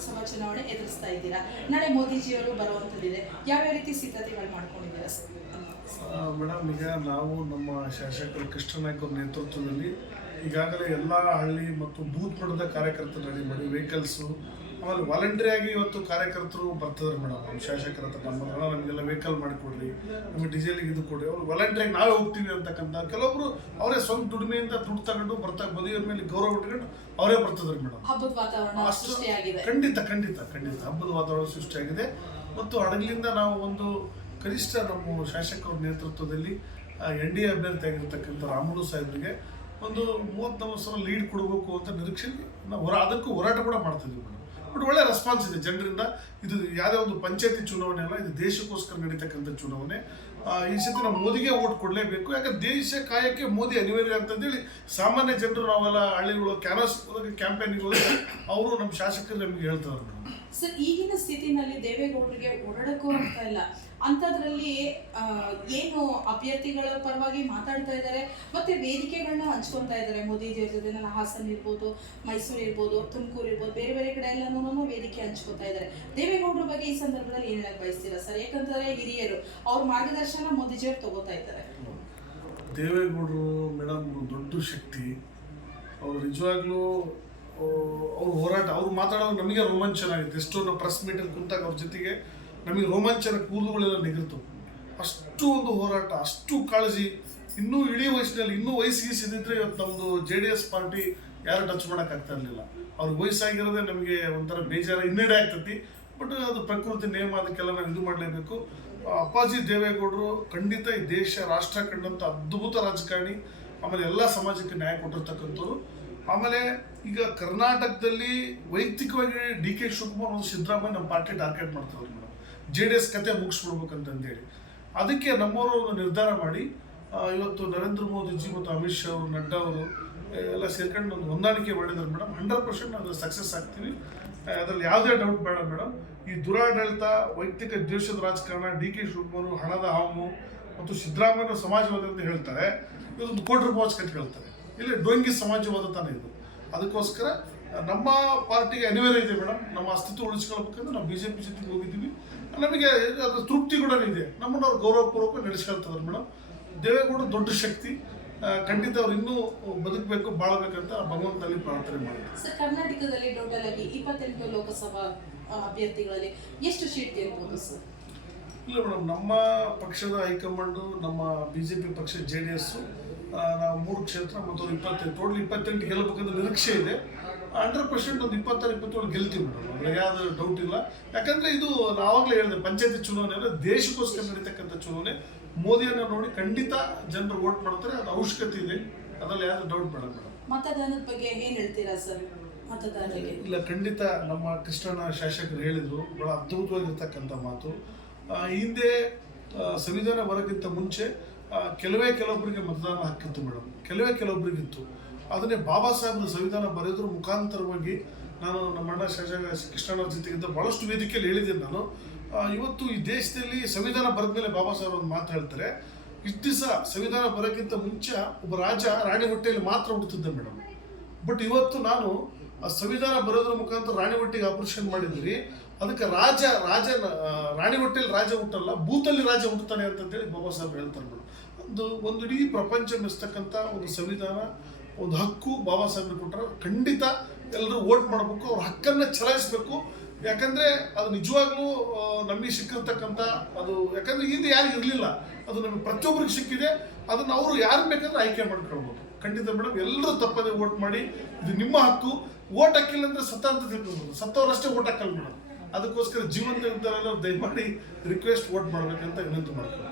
ಲೋಕಸಭಾ ಚುನಾವಣೆ ಎದುರಿಸ್ತಾ ಇದ್ದೀರಾ. ನಾಳೆ ಮೋದಿಜಿಯವರು ಬರುವಂಥದ್ದಿದೆ. ಯಾವ್ಯಾವ ರೀತಿ ಸಿದ್ಧತೆಗಳು ಮಾಡ್ಕೊಂಡಿದ್ದೀರಾ ಸರ್? ಮೇಡಮ್, ಈಗ ನಾವು ನಮ್ಮ ಶಾಸಕರು ಕೃಷ್ಣನಾಯ್ಕ ಅವ್ರ ನೇತೃತ್ವದಲ್ಲಿ ಈಗಾಗಲೇ ಎಲ್ಲ ಹಳ್ಳಿ ಮತ್ತು ಬೂತ್ ಮಟ್ಟದ ಕಾರ್ಯಕರ್ತರು ರೆಡಿ ಮಾಡಿ ವೆಹಿಕಲ್ಸು, ಆಮೇಲೆ ವಾಲಂಟ್ರಿಯಾಗಿ ಇವತ್ತು ಕಾರ್ಯಕರ್ತರು ಬರ್ತಿದ್ದಾರೆ ಮೇಡಮ್. ನಮ್ಮ ಶಾಸಕರ ಹತ್ರ ನಮಗೆಲ್ಲ ವೆಹಿಕಲ್ ಮಾಡಿಕೊಡ್ರಿ, ನಮಗೆ ಡೀಸೆಲ್ಗೆ ಇದು ಕೊಡಿ, ಅವ್ರು ವಾಲಂಟ್ರಿಯಾಗಿ ನಾವೇ ಹೋಗ್ತೀವಿ ಅಂತಕ್ಕಂಥ ಕೆಲವೊಬ್ರು ಅವರೇ ಸ್ವಂತ ದುಡಿಮೆಯಿಂದ ದುಡ್ಡು ತಗೊಂಡು ಮದುವೆ ಮೇಲೆ ಗೌರವ ಇಟ್ಕೊಂಡು ಅವರೇ ಬರ್ತಿದ್ದಾರೆ ಮೇಡಮ್. ಹಬ್ಬದ ವಾತಾವರಣ ಸೃಷ್ಟಿಯಾಗಿದೆ. ಖಂಡಿತ ಹಬ್ಬದ ವಾತಾವರಣ ಸೃಷ್ಟಿಯಾಗಿದೆ. ಮತ್ತು ಹಡಗಲಿಂದ ನಾವು ಒಂದು ಕನಿಷ್ಠ ನಮ್ಮ ಶಾಸಕರ ನೇತೃತ್ವದಲ್ಲಿ NDA ಅಭ್ಯರ್ಥಿ ಆಗಿರ್ತಕ್ಕಂಥ ರಾಮುಲು ಸಾಹೇಬರಿಗೆ ಒಂದು 30,000 ಲೀಡ್ ಕೊಡಬೇಕು ಅಂತ ನಿರೀಕ್ಷೆಯಲ್ಲಿ ನಾವು ಅದಕ್ಕೂ ಹೋರಾಟ ಕೂಡ ಮಾಡ್ತಿದ್ವಿ ಮೇಡಮ್. ಬಟ್ ಒಳ್ಳೆ ರೆಸ್ಪಾನ್ಸ್ ಇದೆ ಜನರಿಂದ. ಇದು ಯಾವುದೇ ಒಂದು ಪಂಚಾಯತಿ ಚುನಾವಣೆ ಅಲ್ಲ, ಇದು ದೇಶಕ್ಕೋಸ್ಕರ ನಡೀತಕ್ಕಂಥ ಚುನಾವಣೆ. ಈ ಸತಿ ನಾವು ಮೋದಿಗೆ ಓಟ್ ಕೊಡಲೇಬೇಕು, ಯಾಕಂದ್ರೆ ದೇಶ ಕಾಯಕ್ಕೆ ಮೋದಿ ಅನಿವಾರ್ಯ ಅಂತಂದೇಳಿ ಸಾಮಾನ್ಯ ಜನರು ನಾವೆಲ್ಲ ಹಳ್ಳಿಗಳು ಕ್ಯಾಂಪೇನಿಗೆ ಹೋದ್ರೆ ಅವರು ನಮ್ಮ ಶಾಸಕರು ನಮಗೆ ಹೇಳ್ತಾರೆ ಮೇಡಮ್. ಸರ್, ಈಗಿನ ಸ್ಥಿತಿನಲ್ಲಿ ದೇವೇಗೌಡರಿಗೆ ಓಡಾಡಕ್ಕೂ ಆಗ್ತಾ ಇಲ್ಲ. ಅಂಥದ್ರಲ್ಲಿ ಏನು ಅಭ್ಯರ್ಥಿಗಳ ಪರವಾಗಿ ಮಾತಾಡ್ತಾ ಇದ್ದಾರೆ, ಮತ್ತೆ ವೇದಿಕೆಗಳನ್ನ ಹಂಚ್ಕೊತಾ ಇದ್ದಾರೆ ಮೋದಿಜಿಯವ್ರ ಜೊತೆ. ನನ್ನ ಹಾಸನ ಇರ್ಬೋದು, ಮೈಸೂರು ಇರ್ಬೋದು, ತುಮಕೂರು ಇರ್ಬೋದು, ಬೇರೆ ಬೇರೆ ಕಡೆ ಎಲ್ಲನೂ ವೇದಿಕೆ ಹಂಚ್ಕೊತಾ ಇದ್ದಾರೆ. ದೇವೇಗೌಡರ ಬಗ್ಗೆ ಈ ಸಂದರ್ಭದಲ್ಲಿ ಏನು ಹೇಳಕ್ ಬಯಸ್ತೀರಾ ಸರ್? ಯಾಕಂತಂದ್ರೆ ಹಿರಿಯರು, ಅವ್ರ ಮಾರ್ಗದರ್ಶನ ಮೋದಿಜಿಯವ್ರು ತಗೋತಾ ಇದ್ದಾರೆ. ದೇವೇಗೌಡರು ಮೇಡಮ್ ದೊಡ್ಡ ಶಕ್ತಿ. ಅವ್ರು ನಿಜವಾಗ್ಲೂ ಅವ್ರ ಹೋರಾಟ, ಅವ್ರು ಮಾತಾಡೋದು ನಮಗೆ ರೋಮಾಂಚನ ಆಗುತ್ತೆ. ಎಷ್ಟೋ ನಾವು ಪ್ರೆಸ್ ಮೀಟಲ್ಲಿ ಕುಂತಾಗ ಅವ್ರ ಜೊತೆಗೆ ನಮಗೆ ರೋಮಾಂಚನ ಕೂದಲುಗಳೆಲ್ಲ ನಿಗರ್ತು. ಅಷ್ಟು ಒಂದು ಹೋರಾಟ, ಅಷ್ಟು ಕಾಳಜಿ. ಇನ್ನೂ ಇಡೀ ವಯಸ್ಸಿನಲ್ಲಿ ಇನ್ನೂ ವಯಸ್ಸಿಗಿಸಿದ್ರೆ ಇವತ್ತು ನಮ್ಮದು JDS ಪಾರ್ಟಿ ಯಾರು ಟಚ್ ಮಾಡೋಕ್ಕಾಗ್ತಾ ಇರಲಿಲ್ಲ. ಅವ್ರಿಗೆ ವಯಸ್ಸಾಗಿರೋದೇ ನಮಗೆ ಒಂಥರ ಬೇಜಾರ, ಹಿನ್ನಡೆ ಆಗ್ತೈತಿ. ಬಟ್ ಅದು ಪ್ರಕೃತಿ ನೇಮ, ಅದಕ್ಕೆಲ್ಲ ನಾವು ಇದು ಮಾಡಲೇಬೇಕು. ಅಪ್ಪಾಜಿ ದೇವೇಗೌಡರು ಖಂಡಿತ ಈ ದೇಶ ರಾಷ್ಟ್ರ ಕಂಡಂಥ ಅದ್ಭುತ ರಾಜಕಾರಣಿ. ಆಮೇಲೆ ಎಲ್ಲ ಸಮಾಜಕ್ಕೆ ನ್ಯಾಯ ಕೊಟ್ಟಿರ್ತಕ್ಕಂಥವ್ರು. ಆಮೇಲೆ ಈಗ ಕರ್ನಾಟಕದಲ್ಲಿ ವೈಯಕ್ತಿಕವಾಗಿ DK ಶಿವಕುಮಾರ್ ಒಂದು ಸಿದ್ದರಾಮಯ್ಯ ನಮ್ಮ ಪಾರ್ಟಿ ಟಾರ್ಗೆಟ್ ಮಾಡ್ತಾರೆ ಮೇಡಮ್. JDS ಕತೆ ಮುಗಿಸ್ಬಿಡ್ಬೇಕಂತಂದೇಳಿ ಅದಕ್ಕೆ ನಮ್ಮವರು ಒಂದು ನಿರ್ಧಾರ ಮಾಡಿ ಇವತ್ತು ನರೇಂದ್ರ ಮೋದಿಜಿ ಮತ್ತು ಅಮಿತ್ ಶಾ ಅವರು, ನಡ್ಡಾ ಅವರು ಎಲ್ಲ ಸೇರ್ಕೊಂಡು ಒಂದು ಹೊಂದಾಣಿಕೆ ಮಾಡಿದ್ದಾರೆ ಮೇಡಮ್. 100% ಅದು ಸಕ್ಸಸ್ ಆಗ್ತೀವಿ, ಅದರಲ್ಲಿ ಯಾವುದೇ ಡೌಟ್ ಬೇಡ ಮೇಡಮ್. ಈ ದುರಾಡಳಿತ, ವೈಯಕ್ತಿಕ ದ್ವೇಷದ ರಾಜಕಾರಣ, DK ಶಿವಕುಮಾರ್ ಹಣದ ಹಾವು ಮತ್ತು ಸಿದ್ದರಾಮಯ್ಯ ಸಮಾಜವಾದ ಅಂತ ಹೇಳ್ತಾರೆ. ಇದೊಂದು ಕೋಟಿ ರೂಪಾಯಿ ಕಟ್ಟಿ ಹೇಳ್ತಾರೆ. ಇಲ್ಲಿ ಡೊಂಗಿ ಸಮಾಜವಾದ ತಾನೇ ಇದು. ಅದಕ್ಕೋಸ್ಕರ ನಮ್ಮ ಪಾರ್ಟಿಗೆ ಅನಿವಾರ್ಯ ಇದೆ ಮೇಡಮ್. ನಮ್ಮ ಅಸ್ತಿತ್ವ ಉಳಿಸ್ಕೊಳ್ಬೇಕಂದ್ರೆ ನಾವು BJP ಜೊತೆಗೆ ಹೋಗಿದ್ದೀವಿ. ನಮಗೆ ಅದರ ತೃಪ್ತಿ ಕೂಡ ಇದೆ. ನಮ್ಮನ್ನು ಅವ್ರು ಗೌರವಪೂರ್ವಕ ನಡೆಸ್ಕೊಳ್ತಾರೆ ಮೇಡಮ್. ದೇವೇಗೌಡ ದೊಡ್ಡ ಶಕ್ತಿ. ಖಂಡಿತ ಅವ್ರು ಇನ್ನೂ ಬದುಕಬೇಕು, ಬಾಳಬೇಕಂತ ಭಗವಂತನಲ್ಲಿ ಪ್ರಾರ್ಥನೆ ಮಾಡಿದ್ರು. ಸರ್, ಕರ್ನಾಟಕದಲ್ಲಿ ಟೋಟಲ್ ಆಗಿ 28 ಲೋಕಸಭಾ ಅಭ್ಯರ್ಥಿಗಳಲ್ಲಿ ಎಷ್ಟು ಸೀಟ್ ಗೆಲ್ಬಹುದು ಸರ್? ಇಲ್ಲ ಮೇಡಮ್, ನಮ್ಮ ಪಕ್ಷದ ಹೈಕಮಾಂಡು, ನಮ್ಮ BJP ಪಕ್ಷ JDS ನಾವು 3 ಕ್ಷೇತ್ರ ಮತ್ತು 28 ಟೋಟಲ್ 28 ಗೆಲ್ಲಬೇಕಂತ ನಿರೀಕ್ಷೆ ಇದೆ. 100% ಒಂದು 26-27 ಗೆಲ್ತೀವಿ ಮೇಡಮ್. ಅಂದರೆ ಯಾವುದು ಡೌಟ್ ಇಲ್ಲ. ಯಾಕಂದರೆ ಇದು ನಾವಾಗಲೇ ಹೇಳಿದೆ, ಪಂಚಾಯತಿ ಚುನಾವಣೆ ಅಂದರೆ ದೇಶಕ್ಕೋಸ್ಕರ ನಡೀತಕ್ಕಂಥ ಚುನಾವಣೆ. ಮೋದಿಯನ್ನು ನೋಡಿ ಖಂಡಿತ ಜನರು ವೋಟ್ ಮಾಡ್ತಾರೆ, ಅದು ಅವಶ್ಯಕತೆ ಇದೆ, ಅದರಲ್ಲಿ ಯಾವುದು ಡೌಟ್ ಬೇಡ ಮೇಡಮ್. ಮತದಾನದ ಬಗ್ಗೆ ಏನು ಹೇಳ್ತೀರಾ ಸರ್? ಮತದಾರರಿಗೆ ಇಲ್ಲ, ಖಂಡಿತ ನಮ್ಮ ಕೃಷ್ಣನ ಶಾಸಕರು ಹೇಳಿದರು, ಭಾಳ ಅದ್ಭುತವಾಗಿರ್ತಕ್ಕಂಥ ಮಾತು. ಹಿಂದೆ ಸಂವಿಧಾನ ಬರೋಕ್ಕಿಂತ ಮುಂಚೆ ಕೆಲವೊಬ್ಬರಿಗೆ ಮತದಾನ ಹಕ್ಕಿತ್ತು ಮೇಡಮ್, ಕೆಲವೊಬ್ಬರಿಗಿತ್ತು. ಅದನ್ನೇ ಬಾಬಾ ಸಾಹೇಬ್ರ ಸಂವಿಧಾನ ಬರೆಯೋದ್ರ ಮುಖಾಂತರವಾಗಿ ನಾನು ನಮ್ಮ ಅಣ್ಣ ಶಾಸಕ ಕೃಷ್ಣನ ಜೊತೆಗಿಂತ ಭಾಳಷ್ಟು ವೇದಿಕೆಯಲ್ಲಿ ಹೇಳಿದ್ದೀನಿ ನಾನು. ಇವತ್ತು ಈ ದೇಶದಲ್ಲಿ ಸಂವಿಧಾನ ಬರೆದ ಮೇಲೆ ಬಾಬಾ ಸಾಹೇಬ್ ಒಂದು ಮಾತು ಹೇಳ್ತಾರೆ, ಇಷ್ಟು ದಿವಸ ಸಂವಿಧಾನ ಬರೋಕ್ಕಿಂತ ಮುಂಚೆ ಒಬ್ಬ ರಾಜ ರಾಣಿ ಹೊಟ್ಟೆಯಲ್ಲಿ ಮಾತ್ರ ಹುಡ್ತಿದ್ದೆ ಮೇಡಮ್. ಬಟ್ ಇವತ್ತು ನಾನು ಆ ಸಂವಿಧಾನ ಬರೋದ್ರ ಮುಖಾಂತರ ರಾಣಿ ಹೊಟ್ಟೆಗೆ ಆಪರೇಷನ್ ಮಾಡಿದ್ರಿ. ಅದಕ್ಕೆ ರಾಣಿ ಹೊಟ್ಟೆಯಲ್ಲಿ ರಾಜ ಹುಟ್ಟಲ್ಲ, ಬೂತಲ್ಲಿ ರಾಜ ಹುಟ್ಟುತ್ತಾನೆ ಅಂತಂದೇಳಿ ಬಾಬಾ ಸಾಹೇಬ್ ಹೇಳ್ತಾರೆ ಮೇಡಮ್. ಒಂದು ಇಡೀ ಪ್ರಪಂಚ ಮೆಚ್ಚತಕ್ಕಂಥ ಒಂದು ಸಂವಿಧಾನ, ಒಂದು ಹಕ್ಕು ಬಾಬಾ ಸಾಹೇಬ್ರಿಗೆ ಕೊಟ್ಟರೆ ಖಂಡಿತ ಎಲ್ಲರೂ ವೋಟ್ ಮಾಡಬೇಕು, ಅವ್ರ ಹಕ್ಕನ್ನು ಚಲಾಯಿಸಬೇಕು. ಯಾಕಂದರೆ ಅದು ನಿಜವಾಗ್ಲೂ ನಮಗೆ ಸಿಕ್ಕಿರ್ತಕ್ಕಂಥ ಅದು, ಯಾಕಂದರೆ ಹಿಂದೆ ಯಾರಿಗೂ ಇರಲಿಲ್ಲ, ಅದು ನಮಗೆ ಪ್ರತಿಯೊಬ್ಬರಿಗೆ ಸಿಕ್ಕಿದೆ. ಅದನ್ನು ಅವರು ಯಾರು ಬೇಕಾದ್ರೆ ಆಯ್ಕೆ ಮಾಡ್ಕೊಳ್ಬೋದು. ಖಂಡಿತ ಮೇಡಮ್, ಎಲ್ಲರೂ ತಪ್ಪದೆ ವೋಟ್ ಮಾಡಿ, ಇದು ನಿಮ್ಮ ಹಕ್ಕು. ವೋಟ್ ಹಾಕಿಲ್ಲ ಅಂದರೆ ಸತ್ತ ಅಂತ ತಿಳ್ಕೊಬೋದು, ಸತ್ತವರಷ್ಟೇ ವೋಟ್ ಹಾಕಲ್ಲ ಮೇಡಮ್. ಅದಕ್ಕೋಸ್ಕರ ಜೀವಂತ ಇದ್ದಾರೆಲ್ಲ ದಯಮಾಡಿ ರಿಕ್ವೆಸ್ಟ್ ವೋಟ್ ಮಾಡಬೇಕಂತ ವಿನಂತಿ ಮಾಡ್ಕೊಂಡು